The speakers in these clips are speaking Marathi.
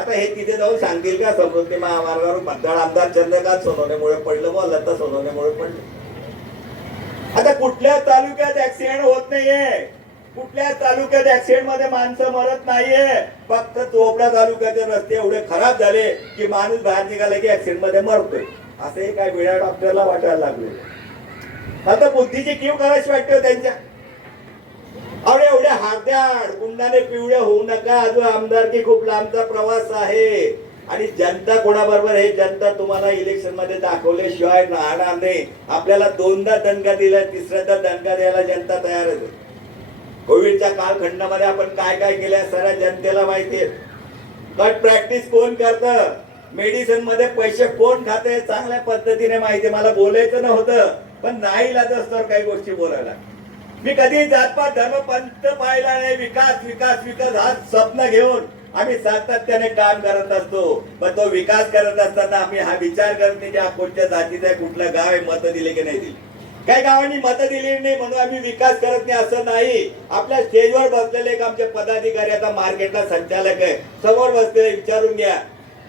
आता हे तिथे जाऊन सांगतील का समृद्धी महामार्गावर मतदार आमदार चंद्रकांत सोनवणेमुळे पडलं व लता सोनवणेमुळे पडलं आता कुठल्या तालुक्यात ऍक्सिडेंट होत नाहीये कुठल्या तालुक्यात ऍक्सिडेंट मध्ये माणसं मरत नाहीये फक्त चोपडा तालुक्याचे रस्ते एवढे खराब झाले की माणूस बाहेर निघाला की ऍक्सिडेंट मध्ये मरतोय असंही काय वेळा डॉक्टरला वाटायला लागले आता बुद्धीची कीव करायची वाटते हो त्यांच्या अरे एवढ्या हागद्याड कुंडाने पिवळे होऊ नका अजून आमदारकी खूप लांबचा प्रवास आहे आणि जनता कोणाबरोबर हे जनता तुम्हाला इलेक्शन मध्ये शिवाय राहणार नाही आपल्याला दोनदा दणका दिला तिसऱ्यांदा दणका द्यायला जनता तयार आहे कोविडच्या कालखंडामध्ये आपण काय काय केलं सगळ्या जनतेला माहिती आहे प्रॅक्टिस कोण करतं मेडिसिन मध्ये पैसे कोण खाते चांगल्या पद्धतीने माहिती मला बोलायचं नव्हतं पण नाही लागत काही गोष्टी बोलायला मी कधी जातपात धर्म पंथ पाहिला नाही विकास विकास विकास हा स्वप्न घेऊन आम्ही सातत्याने काम करत असतो पण तो विकास करत असताना आम्ही हा विचार करत नाही की हा कोणत्या जातीचा कुठलं गाव आहे मत दिले की नाही दिले काही गावांनी मत दिली नाही म्हणून आम्ही विकास करत नाही असं नाही आपल्या स्टेजवर बसलेले एक आमचे पदाधिकारी आता मार्केटला संचालक आहे समोर बसलेले विचारून घ्या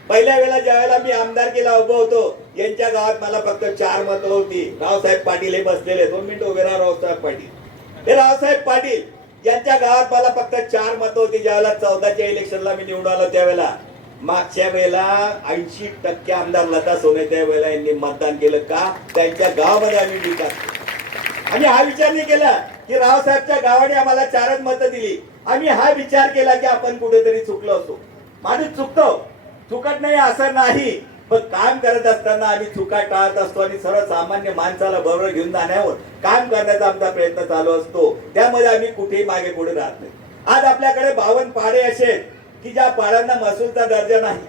पहिल्या वेळेला ज्या वेळेला मी आमदारकीला उभं होतो यांच्या गावात मला फक्त चार मतं होती रावसाहेब पाटील हे बसलेले दोन मिनिट उभे राहा रावसाहेब पाटील हे रावसाहेब पाटील यांच्या गावात मला फक्त चार मतं होती ज्यावेळेला चौदाच्या इलेक्शनला मी निवडून आलो त्यावेळेला मागच्या वेळेला ऐंशी टक्के आमदार लता सोने वेळेला यांनी मतदान केलं का त्यांच्या गावामध्ये आम्ही विकास आणि हा विचार नाही केला की रावसाहेबच्या गावाने आम्हाला चारच मतं दिली आम्ही हा विचार केला की आपण कुठेतरी चुकलो असो माझं चुकतो चुकत नाही असं नाही पण काम करत असताना आम्ही चुका टाळत असतो आणि सर्वसामान्य माणसाला बरोबर घेऊन जाण्यावर काम करण्याचा आमचा प्रयत्न चालू असतो त्यामध्ये आम्ही कुठेही मागे पुढे राहत नाही आज आपल्याकडे बावन पाडे असे आहेत की ज्या पाड्यांना महसूलचा दर्जा नाही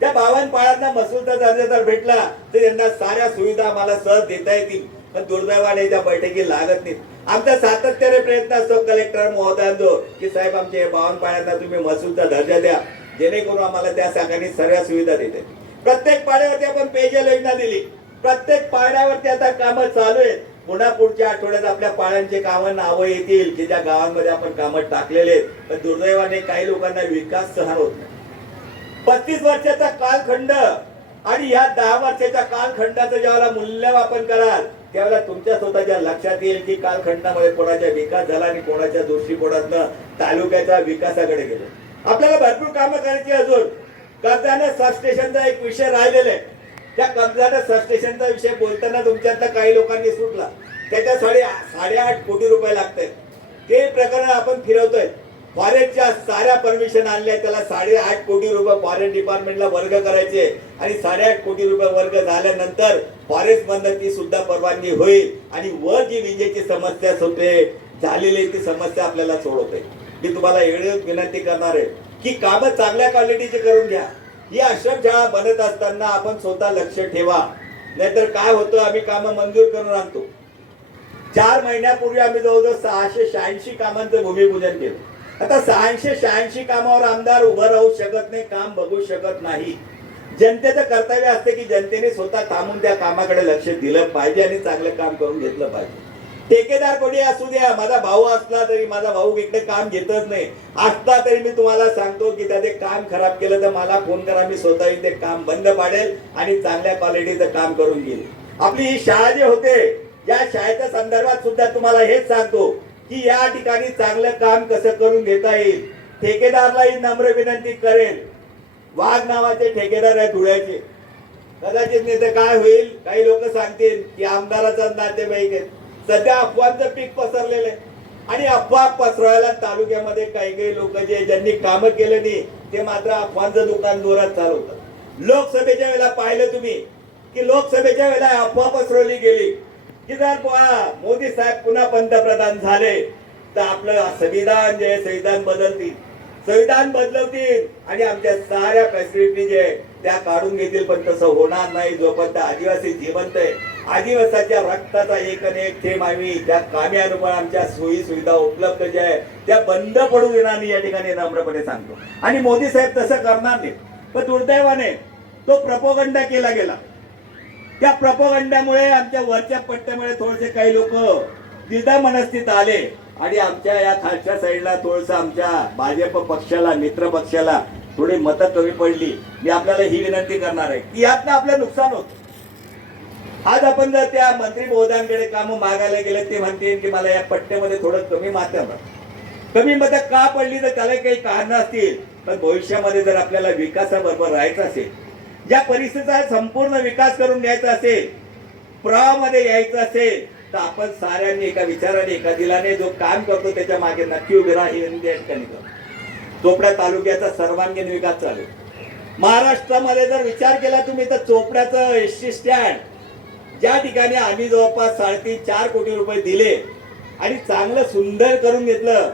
त्या बावन पाड्यांना महसूलचा दर्जा जर भेटला तर यांना साऱ्या सुविधा आम्हाला सहज देता येतील पण दुर्दैवाने त्या बैठकी लागत नाहीत आमचा सातत्याने प्रयत्न असतो कलेक्टर महोदयांजो की साहेब आमच्या बावन पाड्यांना तुम्ही महसूलचा दर्जा द्या जेणेकरून आम्हाला त्या सांगाने सर्व सुविधा देते प्रत्येक पाड्यावरती आपण पेयजल योजना दिली प्रत्येक पाड्यावरती आता काम चालू आहेत पुन्हा पुढच्या आठवड्यात आपल्या पाळ्यांचे कामं नावं येतील की ज्या गावांमध्ये आपण कामं टाकलेले आहेत पण दुर्दैवाने काही लोकांना विकास सहन होत नाही पस्तीस वर्षाचा कालखंड आणि या दहा वर्षाच्या कालखंडाचं ज्यावेळेला मूल्यमापन कराल त्यावेळेला तुमच्या स्वतःच्या लक्षात येईल की कालखंडामध्ये कोणाचा विकास झाला आणि कोणाच्या दृष्टिकोनातनं तालुक्याच्या विकासाकडे गेलो आपल्याला भरपूर कामं करायची अजून कर्जाने सबस्टेशनचा एक विषय राहिलेला आहे त्या कर्जाने सबस्टेशनचा विषय बोलताना तुमच्यातला काही लोकांनी सुटला त्याच्या साडे साडेआठ कोटी रुपये लागतात ते प्रकरण आपण फिरवतोय फॉरेनच्या साऱ्या परमिशन आणल्या त्याला साडेआठ कोटी रुपये फॉरेन डिपार्टमेंटला वर्ग करायचे आणि साडेआठ कोटी रुपये वर्ग झाल्यानंतर फॉरेस्ट बंदची सुद्धा परवानगी होईल आणि वर जी विजेची समस्या होते झालेली ती समस्या आपल्याला सोडवते मी तुम्हाला एवढीच विनंती करणार आहे की काम चांगल्या क्वालिटीचे करून घ्या ही ज्या बनत असताना आपण स्वतः लक्ष ठेवा नाहीतर काय होतं आम्ही काम मंजूर करून आणतो चार महिन्यापूर्वी आम्ही जवळजवळ सहाशे शहाऐंशी कामांचं भूमिपूजन केलं आता सहाशे शहाऐंशी कामावर आमदार उभं राहू शकत नाही काम बघू शकत नाही जनतेचं कर्तव्य असते की जनतेने स्वतः थांबून त्या कामाकडे लक्ष दिलं पाहिजे आणि चांगलं काम करून घेतलं पाहिजे ठेकेदार कोणी असू द्या माझा भाऊ असला तरी माझा भाऊ इकडे काम घेतच नाही असता तरी मी तुम्हाला सांगतो की त्याचे काम खराब केलं तर मला फोन करा मी स्वतः ते काम बंद पाडेल आणि चांगल्या क्वालिटीचं काम करून घेईल आपली ही शाळा जे होते या शाळेच्या संदर्भात सुद्धा तुम्हाला हेच सांगतो की या ठिकाणी चांगलं काम कसं करून घेता येईल ठेकेदारला ही नम्र विनंती करेल वाघ नावाचे ठेकेदार आहे धुळ्याचे कदाचित नाही तर काय होईल काही लोक सांगतील की आमदाराचा नातेवाईक आहेत सध्या अफवांचं पीक पसरलेलं आहे आणि अफवा पसरवायला तालुक्यामध्ये काही काही लोक जे ज्यांनी काम केलं नाही ते मात्र अफवांचं दुकान जोरात चालवत लोकसभेच्या वेळेला पाहिलं तुम्ही की लोकसभेच्या वेळेला अफवा पसरवली गेली की जर मोदी साहेब पुन्हा पंतप्रधान झाले तर आपलं संविधान जे संविधान बदलतील संविधान बदलवतील आणि आमच्या साऱ्या फॅसिलिटी जे त्या काढून घेतील पण तसं होणार नाही जोपर्यंत आदिवासी जिवंत आहे आदिवासाच्या रक्ताचा एक एक थेंब आम्ही त्या कामे आमच्या सोयी सुविधा उपलब्ध ज्या आहे त्या बंद पडू देणार नाही या ठिकाणी नम्रपणे सांगतो आणि मोदी साहेब तसं करणार नाही पण दुर्दैवाने तो प्रपोगंडा केला गेला त्या प्रपोगंडामुळे आमच्या वरच्या पट्ट्यामुळे थोडेसे काही लोक दिदा मनस्थित आले आणि आमच्या या खालच्या साईडला थोडस आमच्या भाजप पक्षाला मित्र पक्षाला थोडी मतं कमी पडली मी आपल्याला ही विनंती करणार आहे की यातनं आपलं नुकसान होतं आज आपण जर त्या मंत्री महोदयांकडे काम मागायला गेले ते म्हणतील की मला या पट्ट्यामध्ये थोडं कमी मात्र कमी मत का पडली तर त्याला काही कारण असतील पण भविष्यामध्ये जर आपल्याला विकासाबरोबर राहायचं असेल ज्या परिस्थितीचा संपूर्ण विकास करून घ्यायचा असेल प्रवाहामध्ये यायचं असेल तर आपण साऱ्यांनी एका विचाराने एका दिलाने जो काम करतो त्याच्या मागे नक्की उभे राहा हे ठिकाणी चोपड्या तालुक्याचा सर्वांगीण विकास चालू महाराष्ट्रामध्ये जर विचार केला तुम्ही तर चोपड्याचं एस टी स्टँड ज्या ठिकाणी आम्ही जवळपास साडेतीन चार कोटी रुपये दिले आणि चांगलं सुंदर करून घेतलं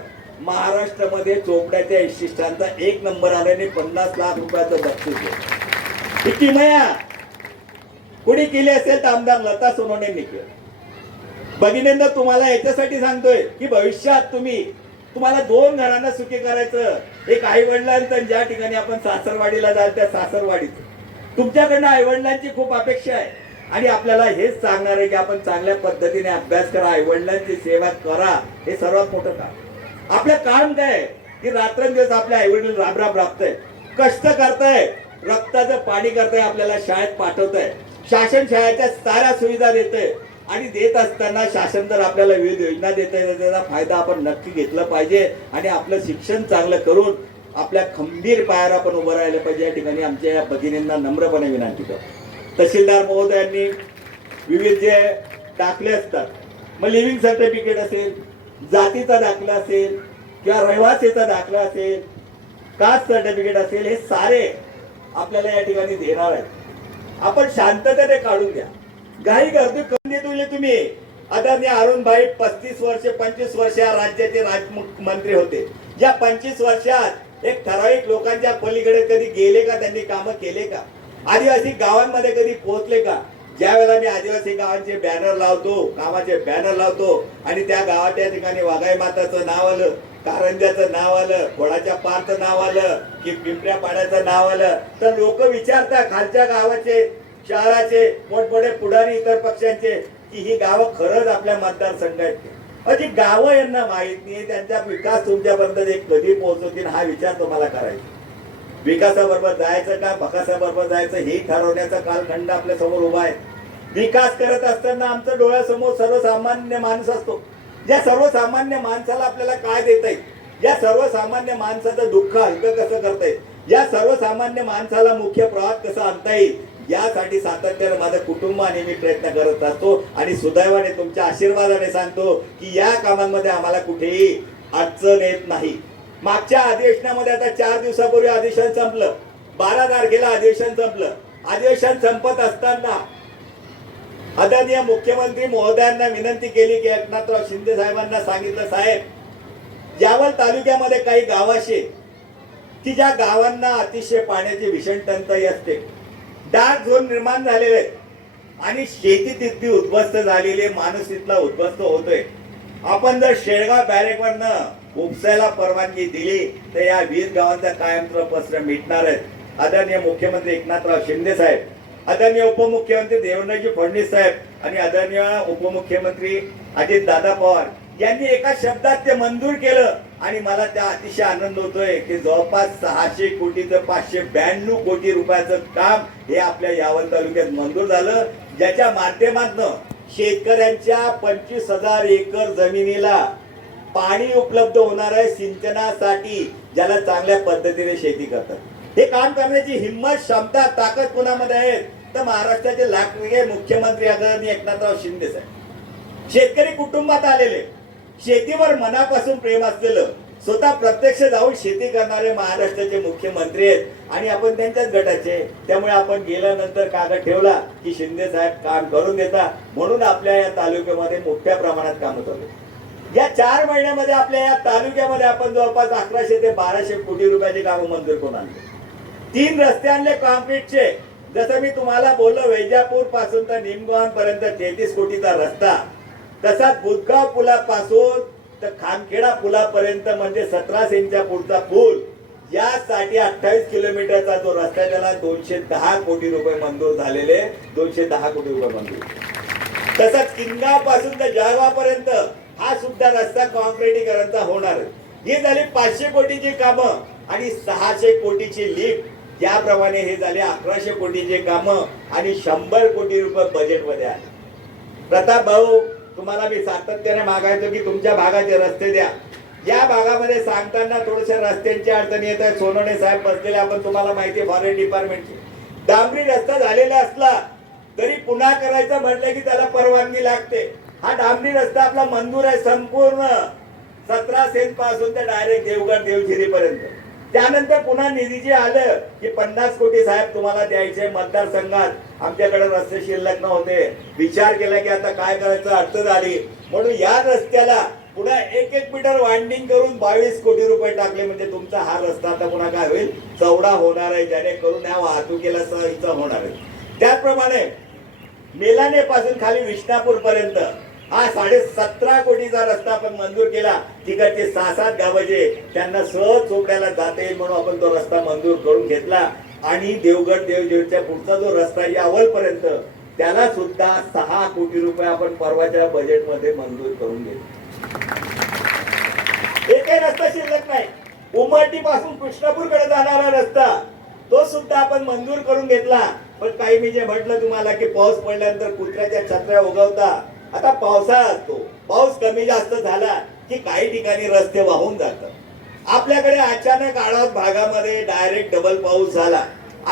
महाराष्ट्रामध्ये चोपड्याच्या विशिष्टांचा एक नंबर आल्याने पन्नास लाख रुपयाचं बक्षीस किती मया कुणी केली असेल तर आमदार लता सोनवणेंनी केलं भगिनेंद्र तुम्हाला याच्यासाठी सांगतोय की भविष्यात तुम्ही तुम्हाला दोन घरांना सुखी करायचं एक आई वडिलांचं ज्या ठिकाणी आपण सासरवाडीला जाल त्या सासरवाडीचं तुमच्याकडनं आईवडिलांची खूप अपेक्षा आहे आणि आपल्याला हेच सांगणार आहे की आपण चांगल्या पद्धतीने अभ्यास करा आईवडिलांची सेवा करा हे सर्वात मोठं काम आपलं काम काय की रात्रंदिवस आपल्या आईवडील राबराब राबतंय कष्ट करताय रक्ताचं पाणी करताय आपल्याला शाळेत पाठवत आहे शासन शाळेच्या साऱ्या सुविधा देत आहे आणि देत असताना शासन जर आपल्याला विविध योजना देत आहे त्याचा फायदा आपण नक्की घेतला पाहिजे आणि आपलं शिक्षण चांगलं करून आपल्या खंबीर पायावर आपण उभं राहिलं पाहिजे या ठिकाणी आमच्या या भगिनींना नम्रपणे विनंती करतो तहसीलदार महोदयांनी विविध जे दाखले असतात मग लिव्हिंग सर्टिफिकेट असेल जातीचा दाखला असेल किंवा रहिवासीचा दाखला असेल कास्ट सर्टिफिकेट असेल हे सारे आपल्याला या ठिकाणी देणार आहेत आपण शांततेने काढून घ्या घाई गर्दी करून देतो तुम्ही आदरणीय अरुण भाई पस्तीस वर्षे पंचवीस वर्ष या राज्याचे राजमुख्यमंत्री होते या पंचवीस वर्षात एक ठराविक लोकांच्या पलीकडे कधी गेले का त्यांनी कामं केले का आदिवासी गावांमध्ये कधी पोहोचले का ज्या वेळेला मी आदिवासी गावांचे बॅनर लावतो कामाचे बॅनर लावतो आणि त्या गावाच्या ठिकाणी वाघाई माताचं नाव आलं कारंजाचं नाव आलं घोडाच्या पारचं नाव आलं की पिंपऱ्या पाड्याचं नाव आलं तर लोक विचारतात खालच्या गावाचे शहराचे मोठमोठे पुढारी इतर पक्षांचे की ही गावं खरंच आपल्या मतदारसंघात अशी गावं यांना माहीत नाही त्यांचा विकास तुमच्यापर्यंत कधी पोहोचवतील हा विचार तुम्हाला करायचा विकासाबरोबर जायचं का बकासाबरोबर जायचं हे ठरवण्याचा कालखंड आपल्या समोर उभा आहे विकास करत असताना आमच्या डोळ्यासमोर सर्वसामान्य माणूस असतो या सर्वसामान्य माणसाला आपल्याला काय देता येईल या सर्वसामान्य माणसाचं दुःख हलक कसं करता येईल या सर्वसामान्य माणसाला मुख्य प्रवाह कसं आणता येईल यासाठी सातत्याने माझं कुटुंब आणि मी प्रयत्न करत असतो आणि सुदैवाने तुमच्या आशीर्वादाने सांगतो की या कामांमध्ये आम्हाला कुठेही अडचण येत नाही मागच्या अधिवेशनामध्ये आता चार दिवसापूर्वी अधिवेशन संपलं बारा तारखेला अधिवेशन संपलं अधिवेशन संपत असताना आदरणीय मुख्यमंत्री महोदयांना विनंती केली की एकनाथराव शिंदे साहेबांना सांगितलं साहेब यावल तालुक्यामध्ये काही गाव असे की ज्या गावांना अतिशय पाण्याची भीषण टंचाई असते डार्क झोन निर्माण झालेले आहेत आणि शेती तिथली उद्ध्वस्त झालेली माणूस तिथला उद्ध्वस्त होतोय आपण जर शेळगाव बॅरेकवरनं उपसायला परवानगी दिली तर या वीर गावांचा कायम प्रश्न मिटणार आहेत आदरणीय मुख्यमंत्री एकनाथराव शिंदे साहेब आदरणीय उपमुख्यमंत्री देवेंद्रजी फडणवीस साहेब आणि आदरणीय उपमुख्यमंत्री अजित दादा पवार यांनी एका शब्दात ते मंजूर केलं आणि मला त्या अतिशय आनंद होतोय की जवळपास सहाशे कोटीचं पाचशे ब्याण्णव कोटी रुपयाचं काम हे आपल्या यावल तालुक्यात मंजूर झालं ज्याच्या माध्यमातनं शेतकऱ्यांच्या पंचवीस हजार एकर जमिनीला पाणी उपलब्ध होणार आहे सिंचनासाठी ज्याला चांगल्या पद्धतीने शेती करतात हे काम करण्याची हिंमत क्षमता ताकद कुणामध्ये आहे तर महाराष्ट्राचे वेगळे मुख्यमंत्री आदरणीय एकनाथराव शिंदे साहेब शेतकरी कुटुंबात आलेले शेतीवर मनापासून प्रेम असलेलं स्वतः प्रत्यक्ष जाऊन शेती करणारे महाराष्ट्राचे मुख्यमंत्री आहेत आणि आपण त्यांच्याच गटाचे त्यामुळे आपण गेल्यानंतर कागद ठेवला की शिंदे साहेब काम करून देता म्हणून आपल्या या तालुक्यामध्ये मोठ्या प्रमाणात काम होत या चार महिन्यामध्ये आपल्या या तालुक्यामध्ये आपण जवळपास अकराशे ते बाराशे कोटी रुपयाचे कामं मंजूर करून आणले तीन रस्ते आणले कॉन्क्रीटचे जसं मी तुम्हाला बोललो वैजापूर पासून तर निमगाव पर्यंत तेहतीस कोटीचा रस्ता तसाच बुदगाव पुलापासून तर खामखेडा पुलापर्यंत म्हणजे सतरा सेंटच्या पुढचा पूल यासाठी अठ्ठावीस किलोमीटरचा जो रस्ता त्याला दोनशे दहा कोटी रुपये मंजूर झालेले दोनशे दहा कोटी रुपये मंजूर तसंच किनगाव पासून तर जळगाव पर्यंत हा सुद्धा रस्ता कॉन्क्रिटीकरणचा होणार ही झाली पाचशे कोटीची कामं आणि सहाशे कोटीची लिफ्ट याप्रमाणे हे झाले अकराशे कोटीचे कामं आणि शंभर कोटी रुपये बजेटमध्ये आले प्रताप भाऊ तुम्हाला मी सातत्याने मागायचो की तुमच्या भागाचे रस्ते द्या या भागामध्ये सांगताना थोडशा रस्त्यांची अडचणी येत आहे सोनवणे साहेब बसलेले आपण तुम्हाला माहिती फॉरेस्ट डिपार्टमेंटची डांबरी रस्ता झालेला असला तरी पुन्हा करायचं म्हटलं की त्याला परवानगी लागते हा डांबरी रस्ता आपला मंजूर आहे संपूर्ण सतरा सेन पासून ते डायरेक्ट देवगड देवझिरी पर्यंत त्यानंतर पुन्हा निधी जे आलं की पन्नास कोटी साहेब तुम्हाला द्यायचे मतदारसंघात आमच्याकडे रस्ते शिल्लक नव्हते विचार केला की आता काय करायचं अर्थ झाली म्हणून या रस्त्याला पुन्हा एक एक मीटर वाइंडिंग करून बावीस कोटी रुपये टाकले म्हणजे तुमचा हा रस्ता आता पुन्हा काय होईल चौडा होणार आहे जेणेकरून ह्या वाहतुकीला सहज होणार आहे त्याचप्रमाणे मेलाने पासून खाली विष्णापूर पर्यंत हा साडे सतरा कोटीचा रस्ता आपण मंजूर केला तिकडचे सहा सात गावाचे त्यांना सहज चोपड्याला जाता येईल म्हणून आपण तो रस्ता मंजूर करून घेतला आणि देवगड देवजेडच्या पुढचा जो रस्ता यावलपर्यंत त्याला सुद्धा सहा कोटी रुपये आपण परवाच्या बजेटमध्ये मंजूर करून घेतला एक रस्ता शिल्लक नाही उमरटी पासून कृष्णापूरकडे जाणारा रस्ता तो सुद्धा आपण मंजूर करून घेतला पण काही मी जे म्हटलं तुम्हाला की पाऊस पडल्यानंतर कुत्र्याच्या छत्र्या उगवता आता पावसाळा असतो पाऊस कमी जास्त झाला की काही ठिकाणी रस्ते वाहून जातात आपल्याकडे अचानक आळात भागामध्ये डायरेक्ट डबल पाऊस झाला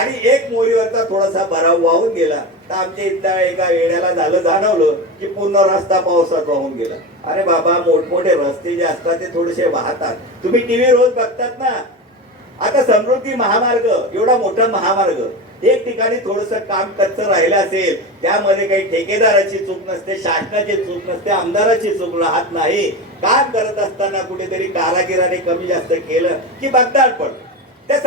आणि एक मोरीवरचा थोडासा बराव वाहून गेला तर आमच्या इथल्या एका येण्याला झालं जाणवलं की पूर्ण रस्ता पावसात वाहून गेला अरे बाबा मोठमोठे रस्ते जे असतात ते थोडेसे वाहतात तुम्ही टीव्ही रोज बघतात ना आता समृद्धी महामार्ग एवढा मोठा महामार्ग एक ठिकाणी थोडस काम कच्च राहिलं असेल त्यामध्ये काही ठेकेदाराची चूक नसते शासनाची चूक नसते आमदाराची चूक राहत नाही काम करत असताना कुठेतरी कारागिराने कमी जास्त केलं की पण त्या